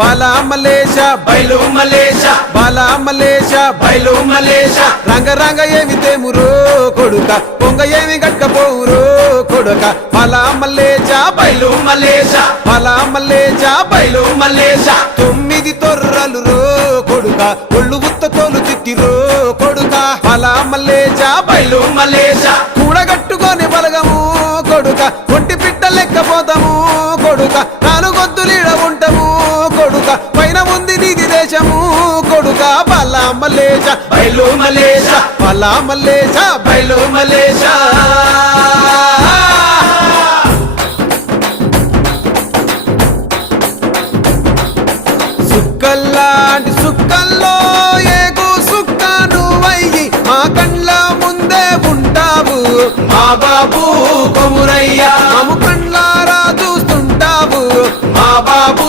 బాలా మలేష బయలు మలేష బాలా మలేష బయలు మలేష రంగ రంగ ఏమి తేమురో కొడుక పొంగ ఏమి గట్టపోవురో కొడుక బాలా మలేష బయలు మలేష బాలా మలేష బయలు మలేష 9 తొర్రలు రో కొడుక ఒళ్ళు ఉత్త తోలు తిట్టిరో కొడుక బాలా మలేష బయలు మలేష కూడగట్టుకొని బలగము కొడుక ఒంటి పిట్ట లెక్కపోతాము కొడుక నాలుగొద్దులీడ ఉంటాము కొడుక పైన ఉంది నీది దేశము కొడుక బాలా మలేష బయలు మలేష బాలా మలేష బయలు మలేష సుక్కల్లాంటి సుక్కల్లో ఏగు సుక్క నువ్వయ్యి మా కండ్ల ముందే ఉంటావు మా బాబు కొమురయ్య మము కండ్లారా చూస్తుంటావు మా బాబు